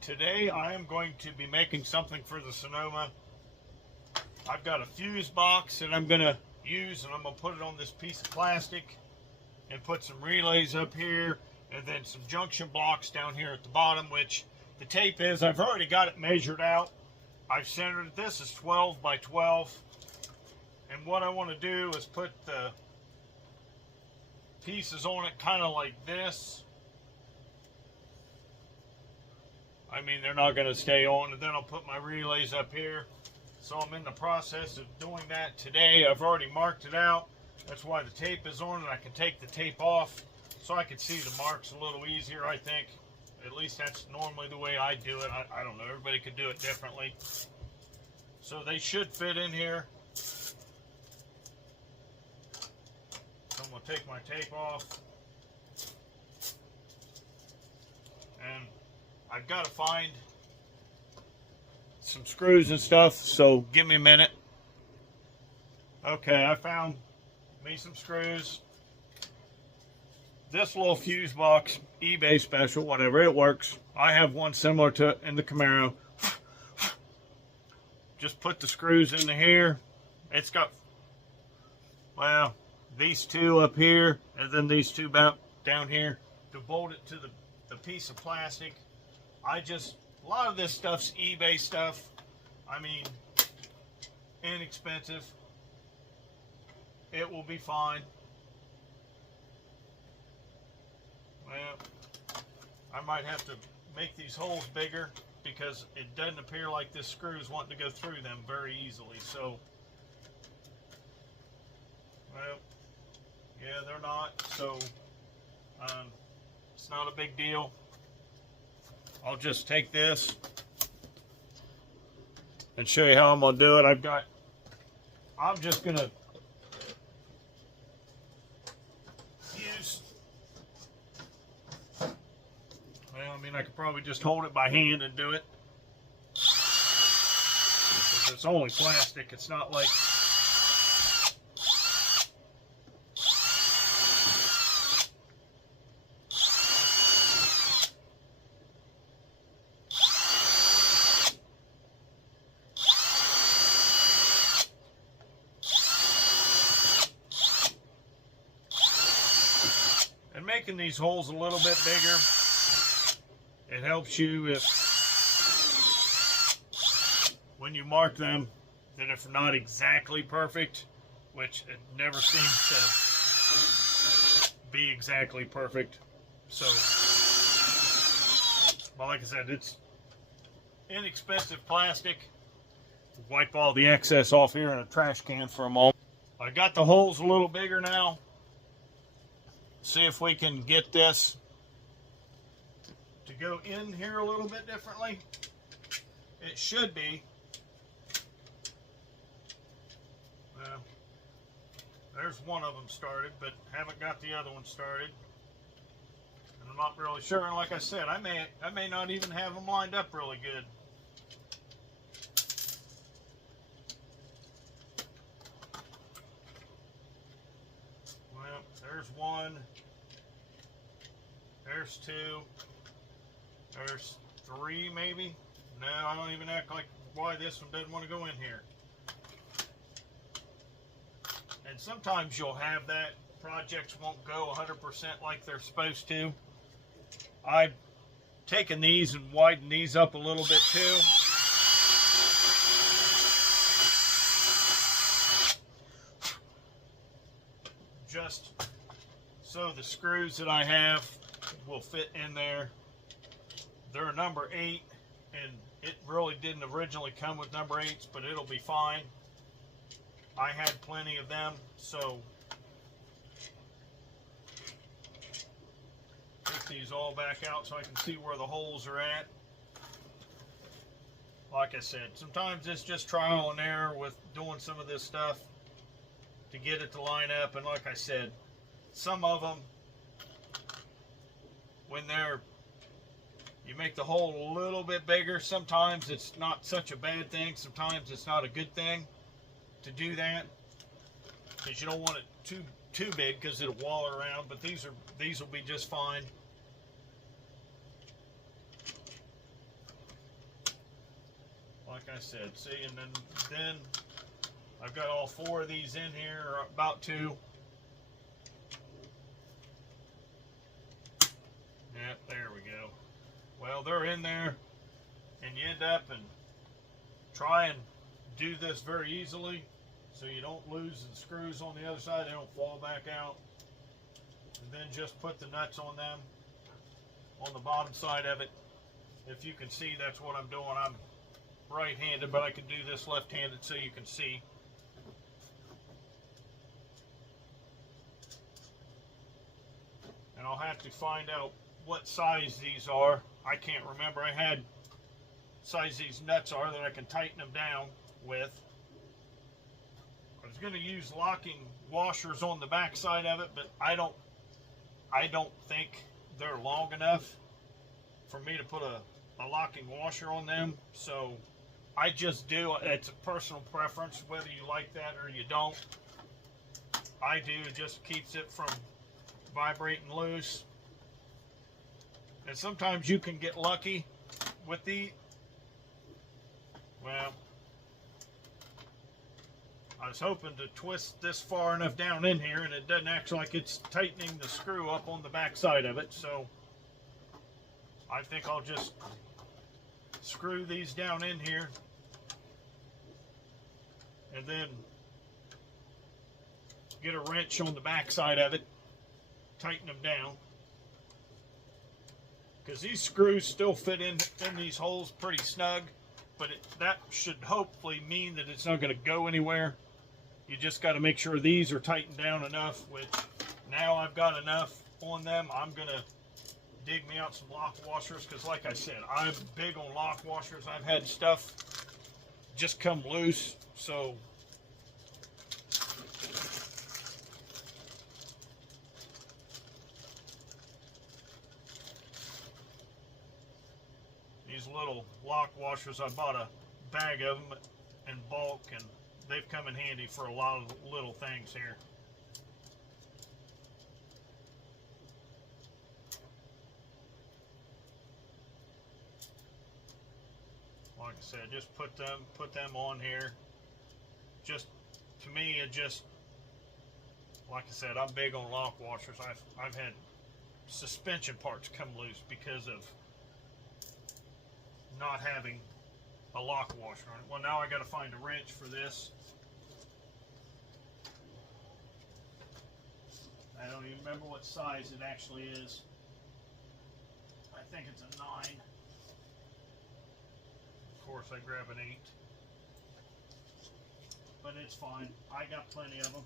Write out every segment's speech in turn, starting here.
Today I am going to be making something for the Sonoma. I've got a fuse box that I'm going to use, and I'm going to put it on this piece of plastic and put some relays up here and then some junction blocks down here at the bottom, which the tape is, I've already got it measured out. I've centered it. This is 12 by 12. And what I want to do is put the pieces on it kind of like this. I mean, they're not going to stay on, and then I'll put my relays up here. So I'm in the process of doing that today. I've already marked it out. That's why the tape is on, and I can take the tape off so I can see the marks a little easier, I think. At least that's normally the way I do it. I don't know, everybody could do it differently. So they should fit in here. So I'm going to take my tape off. And I've got to find some screws and stuff, so give me a minute. Okay, I found me some screws. This little fuse box, eBay special, whatever, it works. I have one similar to it in the Camaro. Just put the screws into here. It's got, well, these two up here, and then these two down here to bolt it to the piece of plastic. A lot of this stuff's eBay stuff. I mean, inexpensive. It will be fine. Well, I might have to make these holes bigger because it doesn't appear like this screw is wanting to go through them very easily. So, well, yeah, they're not. So, it's not a big deal. I'll just take this and show you how I'm going to do it. I'm just going to use, well, I mean, I could probably just hold it by hand and do it. Because it's only plastic, it's not like, making these holes a little bit bigger, it helps you if, when you mark them, that if not exactly perfect, which it never seems to be exactly perfect. So, well, like I said, it's inexpensive plastic. Wipe all the excess off here in a trash can for a moment. I got the holes a little bigger now. See if we can get this to go in here a little bit differently. It should be. Well, there's one of them started, but haven't got the other one started. And I'm not really sure. And like I said, I may not even have them lined up really good. Well, there's one. There's two. There's three, maybe. No, I don't even act like why this one doesn't want to go in here. And sometimes you'll have that. Projects won't go 100% like they're supposed to. I've taken these and widened these up a little bit too. Just so the screws that I have will fit in there. They're number 8, and it really didn't originally come with number 8s, but it'll be fine. I had plenty of them, so take these all back out so I can see where the holes are at. Like I said, sometimes it's just trial and error with doing some of this stuff to get it to line up. And like I said, some of them, when you make the hole a little bit bigger, sometimes it's not such a bad thing. Sometimes it's not a good thing to do that, because you don't want it too big, because it'll wall around. But these will be just fine. like I said, see, and then I've got all 4 of these in here, or about to. Yep, there we go. Well, they're in there, and you end up and try and do this very easily so you don't lose the screws on the other side, they don't fall back out. And then just put the nuts on them on the bottom side of it. If you can see, that's what I'm doing. I'm right-handed, but I can do this left-handed so you can see. And I'll have to find out what size these are. I can't remember. I had size these nuts are that I can tighten them down with. I was going to use locking washers on the back side of it, but I don't think they're long enough for me to put a locking washer on them. So I just do. It's a personal preference whether you like that or you don't. I do. It just keeps it from vibrating loose. And sometimes you can get lucky with the, well, I was hoping to twist this far enough down in here, and it doesn't act like it's tightening the screw up on the back side of it. So I think I'll just screw these down in here and then get a wrench on the back side of it, tighten them down, because these screws still fit in these holes pretty snug, but that should hopefully mean that it's not going to go anywhere. You just got to make sure these are tightened down enough, which now I've got enough on them. I'm going to dig me out some lock washers, because like I said, I'm big on lock washers. I've had stuff just come loose, so these little lock washers, I bought a bag of them in bulk, and they've come in handy for a lot of little things here. Like I said, just put them on here. Just, to me, it just, like I said, I'm big on lock washers. I've had suspension parts come loose because of not having a lock washer on it. Well, now I got to find a wrench for this. I don't even remember what size it actually is. I think it's a 9. Of course, I grab an 8. But it's fine. I got plenty of them.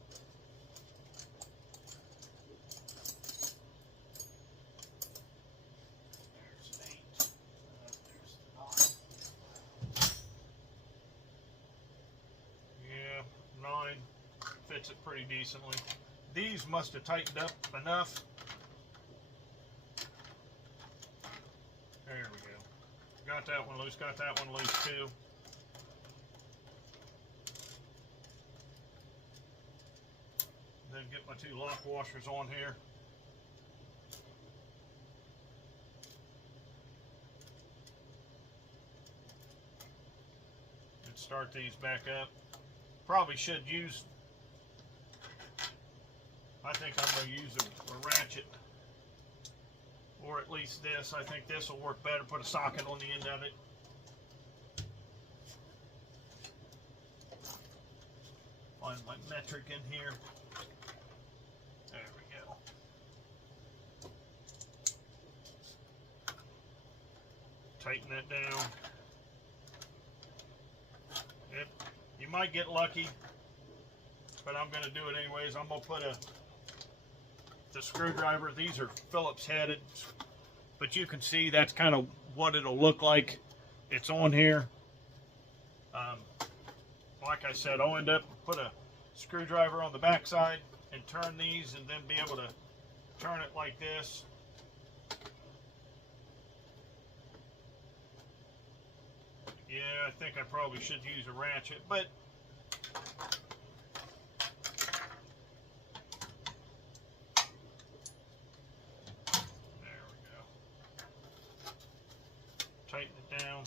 There's an 8. There's the 9. Yeah, 9 fits it pretty decently. These must have tightened up enough. There we go. Got that one loose, got that one loose too. Then get my 2 lock washers on here. And start these back up. Probably should use, I think I'm going to use a ratchet, or at least this. I think this will work better. Put a socket on the end of it. Find my metric in here. There we go. Tighten that down. Yep. You might get lucky, but I'm going to do it anyways. I'm going to put the screwdriver. These are Phillips headed, but you can see that's kind of what it'll look like. It's on here. Like I said, I'll end up put a screwdriver on the back side and turn these, and then be able to turn it like this. Yeah, I think I probably should use a ratchet, but tighten it down.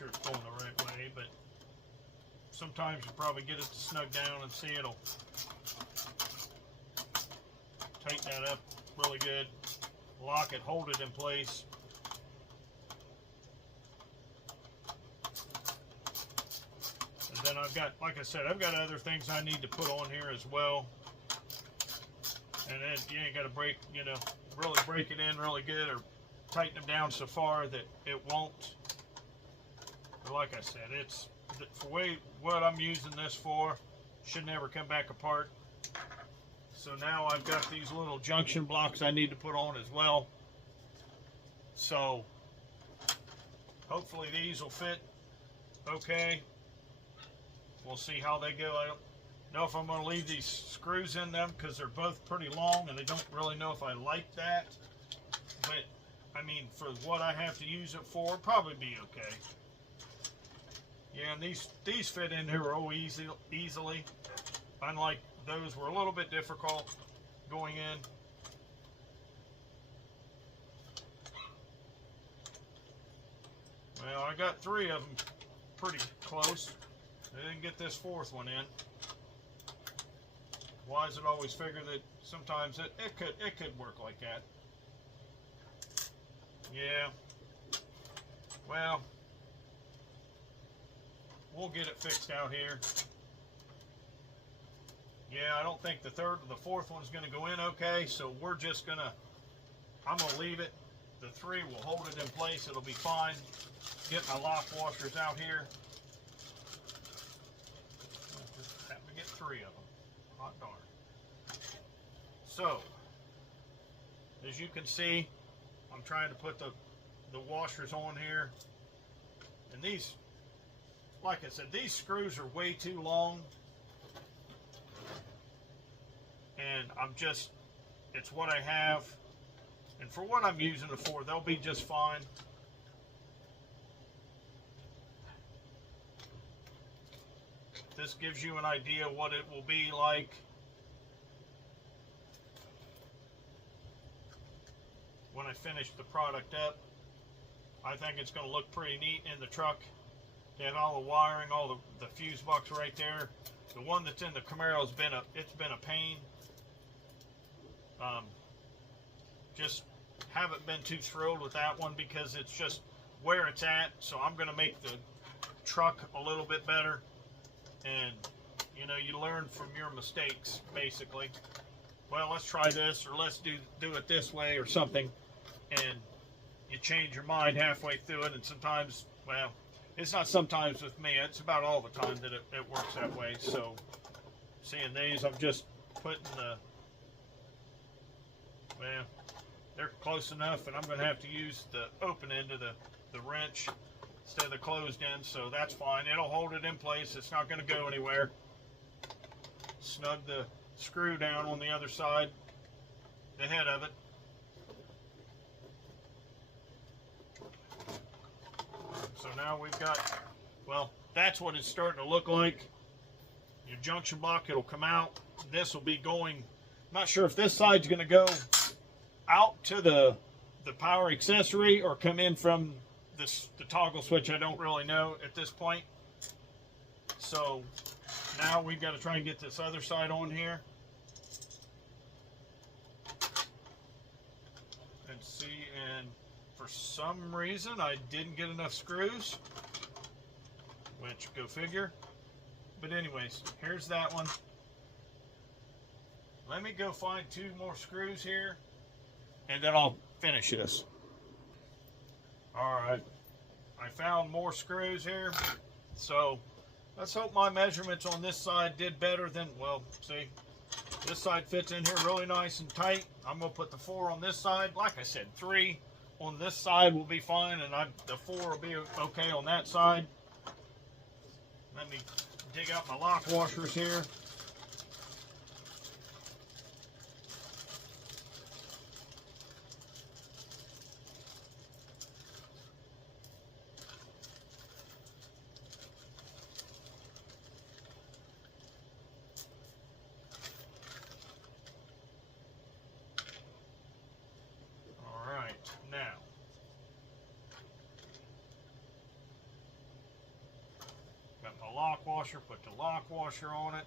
sure it's going the right way, but sometimes you probably get it to snug down and see it'll tighten that up really good. Lock it, hold it in place. And then I've got, like I said, I've got other things I need to put on here as well. And then you ain't got to break, you know, really break it in really good or tighten them down so far that it won't. But like I said, it's for what I'm using this for, should never come back apart. So now I've got these little junction blocks I need to put on as well. So hopefully these will fit okay. We'll see how they go. I don't know if I'm going to leave these screws in them because they're both pretty long and I don't really know if I like that. But I mean, for what I have to use it for, probably be okay. Yeah, and these fit in here real easily. Unlike those were a little bit difficult going in. Well, I got 3 of them pretty close. I didn't get this 4th one in. Why is it always figure that sometimes it could work like that? Yeah. Well, we'll get it fixed out here. Yeah, I don't think the 3rd or the 4th one's going to go in okay, so we're just going to, I'm going to leave it. The 3 will hold it in place. It'll be fine. Get my lock washers out here. Just happen to get 3 of them. Hot darn. So, as you can see, I'm trying to put the washers on here. And these, like I said, these screws are way too long. And it's what I have. And for what I'm using it for, they'll be just fine. This gives you an idea what it will be like when I finish the product up. I think it's going to look pretty neat in the truck. They have all the wiring, all the fuse box right there. The one that's in the Camaro has been a pain. Just haven't been too thrilled with that one because it's just where it's at. So I'm going to make the truck a little bit better. And you know, you learn from your mistakes basically. Well, let's try this, or let's do it this way or something. And you change your mind halfway through it. And sometimes, well, it's not sometimes with me, it's about all the time that it works that way. So seeing these, I'm just putting well, they're close enough, and I'm going to have to use the open end of the wrench instead of the closed end, so that's fine. It'll hold it in place. It's not going to go anywhere. Snug the screw down on the other side, the head of it. So now we've got, well, that's what it's starting to look like. Your junction block, it'll come out. This will be going, not sure if this side's going to go out to the power accessory or come in from the toggle switch. I don't really know at this point. So now we've got to try and get this other side on here and see. And for some reason I didn't get enough screws, which go figure. But anyways, here's that one. Let me go find 2 more screws here, and then I'll finish this. Alright, I found more screws here. So let's hope my measurements on this side did better than, well, see, this side fits in here really nice and tight. I'm going to put the 4 on this side. Like I said, 3 on this side will be fine, and the 4 will be okay on that side. Let me dig out my lock washers here. washer, put the lock washer on it,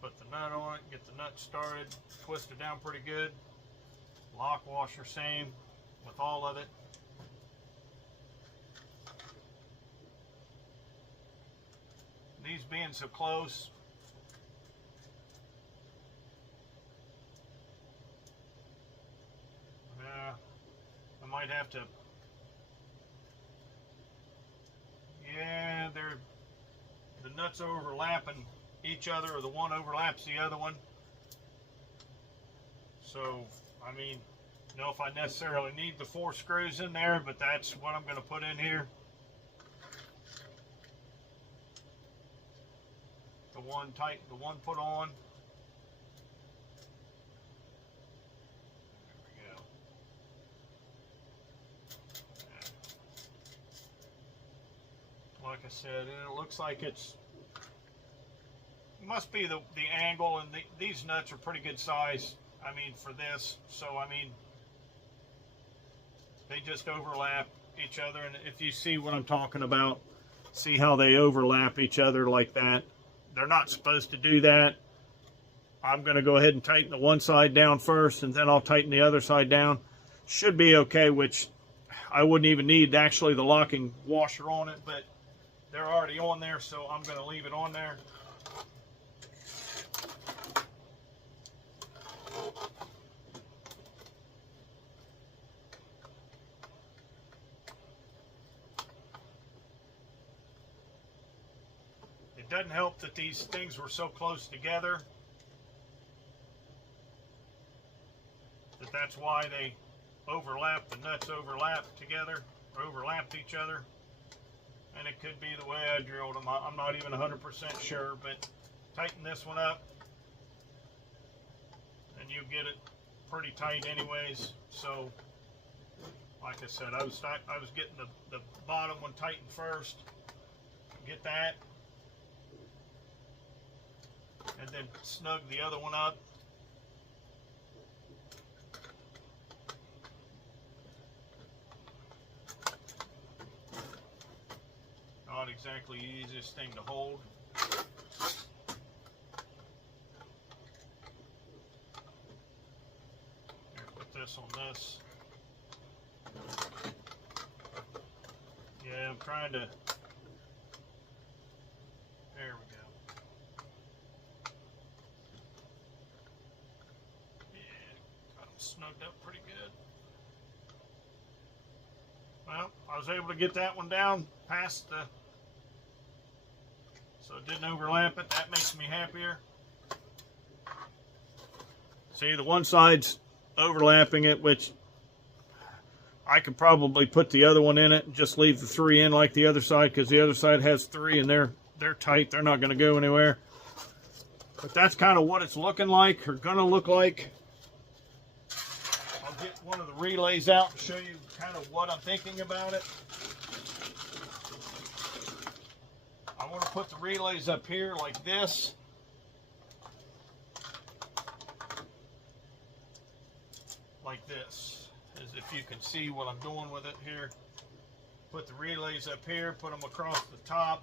put the nut on it, get the nut started, twist it down pretty good. Lock washer, same with all of it. These being so close, I might have to, yeah, the nuts are overlapping each other, or the one overlaps the other one. So, I mean, I don't know if I necessarily need the 4 screws in there, but that's what I'm going to put in here. The one tight, the one put on. There we go. Like I said, it looks like it must be the angle, and these nuts are pretty good size. I mean, for this, so I mean, they just overlap each other, and if you see what I'm talking about, see how they overlap each other like that. They're not supposed to do that. I'm going to go ahead and tighten the one side down first, and then I'll tighten the other side down. Should be okay, which I wouldn't even need actually the locking washer on it, but they're already on there, so I'm going to leave it on there. It doesn't help that these things were so close together that's why they overlap. The nuts overlap together, or overlapped each other, and it could be the way I drilled them. I'm not even 100% sure, but tighten this one up and you get it pretty tight anyways. So like I said, I was getting the bottom one tightened first. Get that, and then snug the other one up. Not exactly the easiest thing to hold. Here, put this on this. Yeah, I'm trying to. There we go. Yeah, got them snugged up pretty good. Well, I was able to get that one down past the, so it didn't overlap it. That makes me happier. See, the one side's overlapping it, which I could probably put the other one in it and just leave the 3 in like the other side, because the other side has 3 and they're tight. They're not going to go anywhere. But that's kind of what it's looking like, or going to look like. I'll get one of the relays out and show you kind of what I'm thinking about it. I want to put the relays up here like this. Like this, as if you can see what I'm doing with it here. Put the relays up here, put them across the top.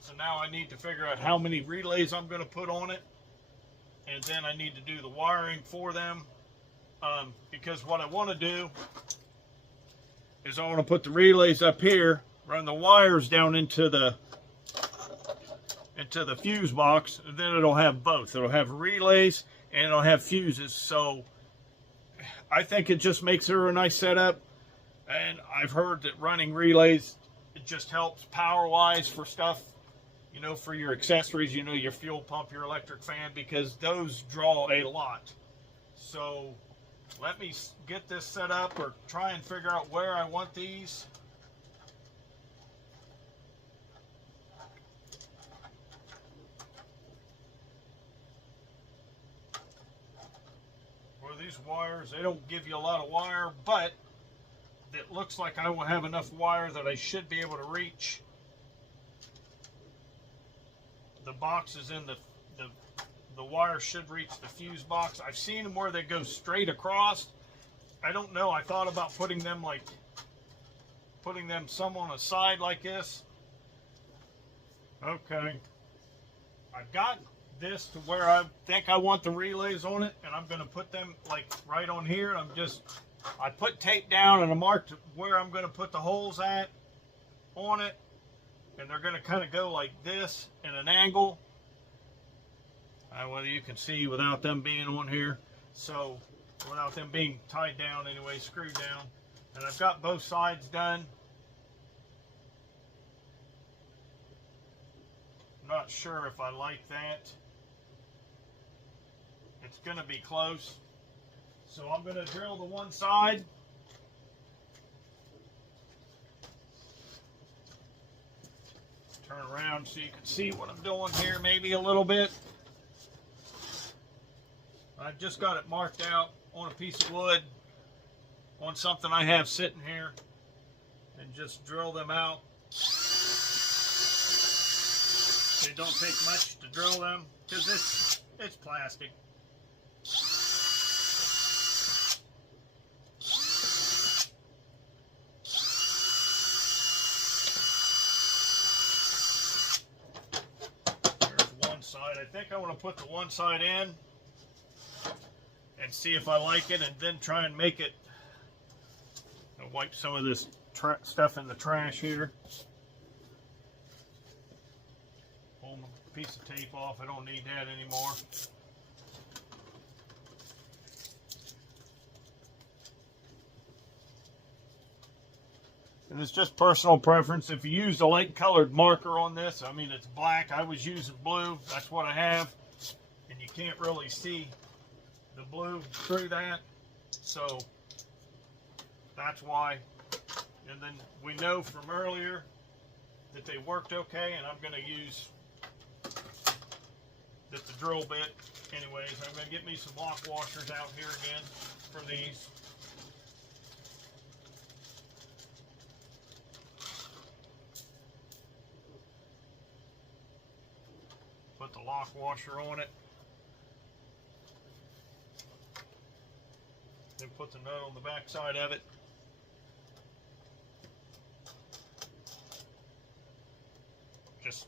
So now I need to figure out how many relays I'm going to put on it, and then I need to do the wiring for them, because what I want to do is I want to put the relays up here, run the wires down into the fuse box, and then it'll have both. It'll have relays and it'll have fuses. So I think it just makes it a nice setup. And I've heard that running relays, it just helps power wise for stuff, you know, for your accessories, you know, your fuel pump, your electric fan, because those draw a lot. So let me get this set up, or try and figure out where I want these. These wires, they don't give you a lot of wire, but it looks like I will have enough wire that I should be able to reach the boxes in the wire should reach the fuse box. I've seen them where they go straight across. I don't know, I thought about putting them like putting them some on a side like this. Okay. I've got this to where I think I want the relays on it, and I'm going to put them like right on here. I put tape down and I marked where I'm going to put the holes at on it, and they're going to kind of go like this in an angle. Whether you can see without them being on here, so without them being tied down anyway, screwed down. And I've got both sides done. I'm not sure if I like that. It's going to be close. So I'm going to drill the one side. Turn around so you can see what I'm doing here maybe a little bit. I've just got it marked out on a piece of wood on something I have sitting here, and just drill them out. They don't take much to drill them because it's plastic. There's one side. I think I want to put the one side in and see if I like it, and then try and make it. I'll wipe some of this stuff in the trash here. Pull my piece of tape off. I don't need that anymore. And it's just personal preference. If you use a light colored marker on this, I mean it's black. I was using blue. That's what I have. And you can't really see the blue through that, so that's why. And then we know from earlier that they worked okay, and I'm going to use the drill bit anyways. I'm going to get me some lock washers out here again for these. Put the lock washer on it. Then put the nut on the back side of it. Just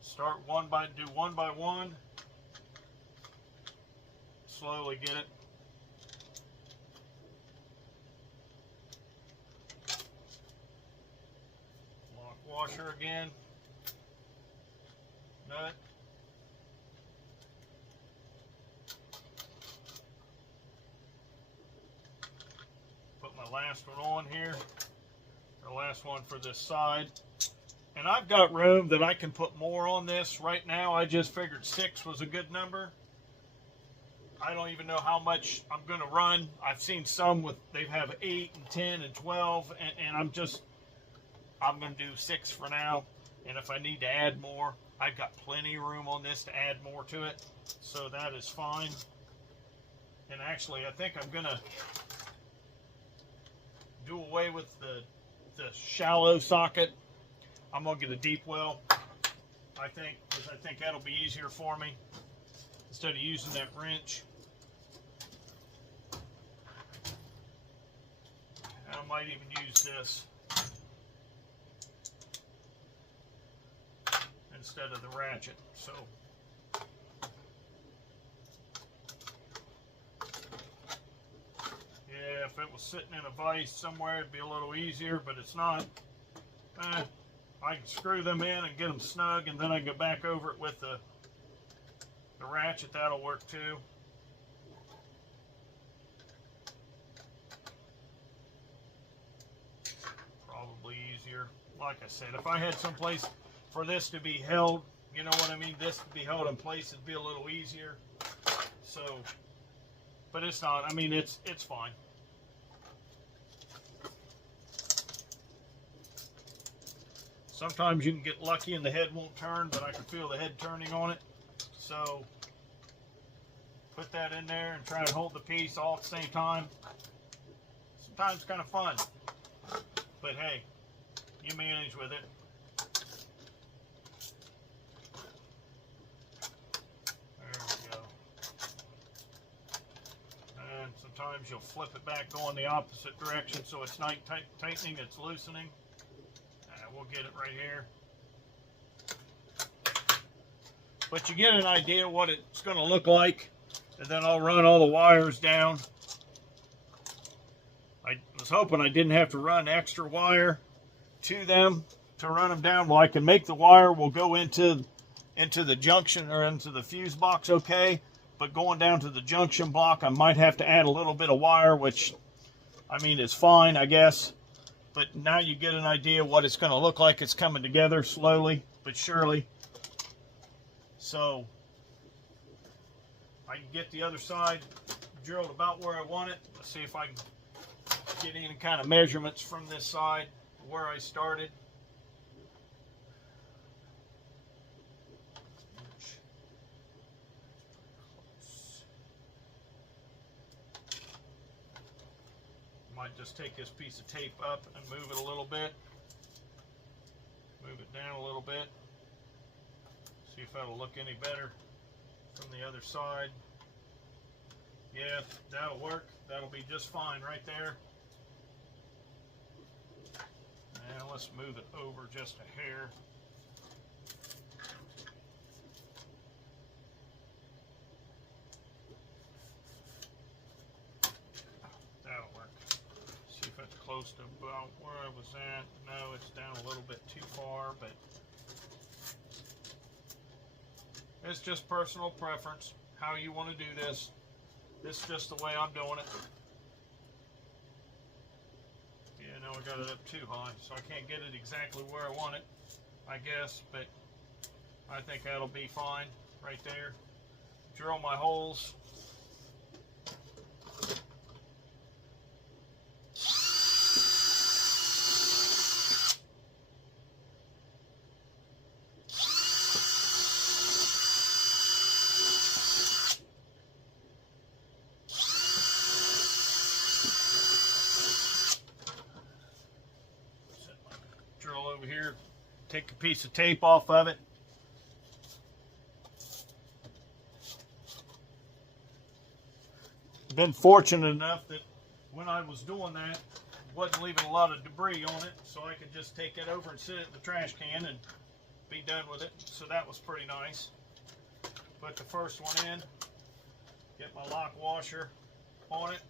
start do one by one. Slowly get it. Lock washer again. Nut. Last one on here, the last one for this side, and I've got room that I can put more on this. Right now I just figured 6 was a good number. I don't even know how much I'm going to run. I've seen some with they have 8 and 10 and 12, and I'm going to do 6 for now, and if I need to add more, I've got plenty of room on this to add more to it, so that is fine. And actually I think I'm going to do away with the shallow socket. I'm gonna get a deep well, I think, because I think that'll be easier for me instead of using that wrench. And I might even use this instead of the ratchet. So yeah, if it was sitting in a vise somewhere, it'd be a little easier, but it's not. I can screw them in and get them snug, and then I can go back over it with the ratchet. That'll work too. Probably easier. Like I said, if I had some place for this to be held, you know what I mean, this to be held in place, it'd be a little easier. So, but it's not. I mean, it's fine. Sometimes you can get lucky and the head won't turn, but I can feel the head turning on it. So put that in there and try and hold the piece all at the same time. Sometimes it's kind of fun, but hey, you manage with it. There we go. And sometimes you'll flip it back going the opposite direction, so it's not tightening, it's loosening. We'll get it right here. But you get an idea what it's going to look like, and then I'll run all the wires down. I was hoping I didn't have to run extra wire to them to run them down. Well, I can make the wire will go into the junction or into the fuse box, okay, but going down to the junction block, I might have to add a little bit of wire, which, I mean, is fine, I guess. But now you get an idea what it's going to look like. It's coming together slowly but surely. So I can get the other side drilled about where I want it. Let's see if I can get any kind of measurements from this side where I started. Might just take this piece of tape up and move it a little bit. Move it down a little bit. See if that'll look any better from the other side. Yeah, that'll work. That'll be just fine right there. And let's move it over just a hair. That'll work. See if it's close to about where I was at. No, it's down a little bit too far, but it's just personal preference, how you want to do this. This is just the way I'm doing it. Yeah, now I got it up too high, so I can't get it exactly where I want it, I guess, but I think that'll be fine right there. Drill my holes. Over here, take a piece of tape off of it. Been fortunate enough that when I was doing that, wasn't leaving a lot of debris on it, so I could just take it over and sit it in the trash can and be done with it. So that was pretty nice. Put the first one in, get my lock washer on it.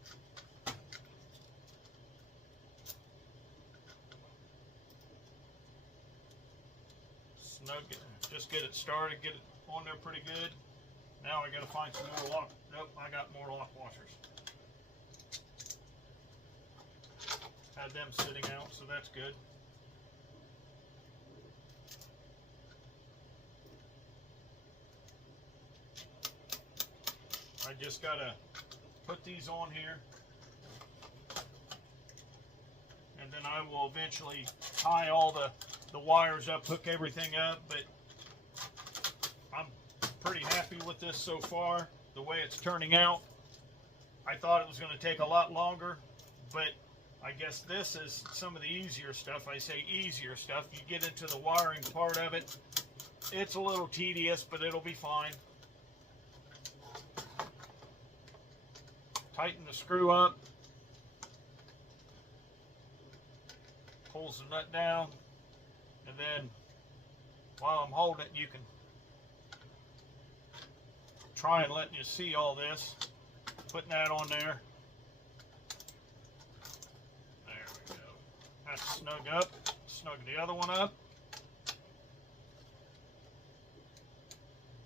Just get it started, get it on there pretty good. Now I gotta find some more lock. Nope, I got more lock washers. Had them sitting out, so that's good. I just gotta put these on here, and then I will eventually tie all the wires up, hook everything up, but I'm pretty happy with this so far, the way it's turning out. I thought it was going to take a lot longer, but I guess this is some of the easier stuff. I say easier stuff. You get into the wiring part of it, it's a little tedious, but it'll be fine. Tighten the screw up, pulls the nut down, and then while I'm holding it, you can try and let you see all this. Putting that on there. There we go. That's snug up. Snug the other one up.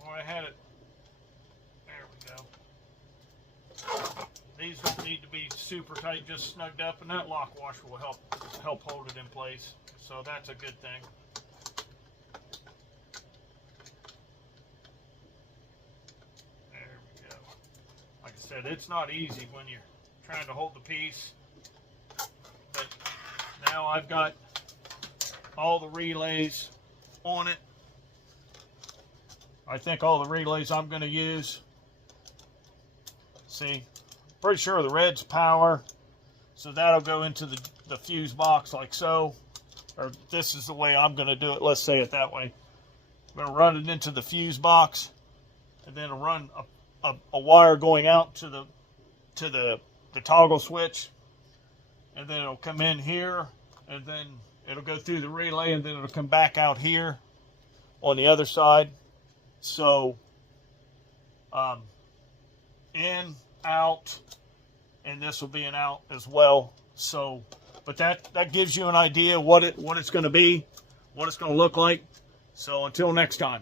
Well, I had it. There we go. These don't need to be super tight, just snugged up, and that lock washer will help hold it in place. So that's a good thing. There we go. Like I said, it's not easy when you're trying to hold the piece. But now I've got all the relays on it. I think all the relays I'm going to use. See, pretty sure the red's power. So that'll go into the fuse box like so. Or this is the way I'm going to do it. Let's say it that way. I'm going to run it into the fuse box, and then I'll run a wire going out to the the toggle switch, and then it'll come in here, and then it'll go through the relay, and then it'll come back out here on the other side. So in, out, and this will be an out as well. So, but that gives you an idea what it's going to be, what it's going to look like. So until next time.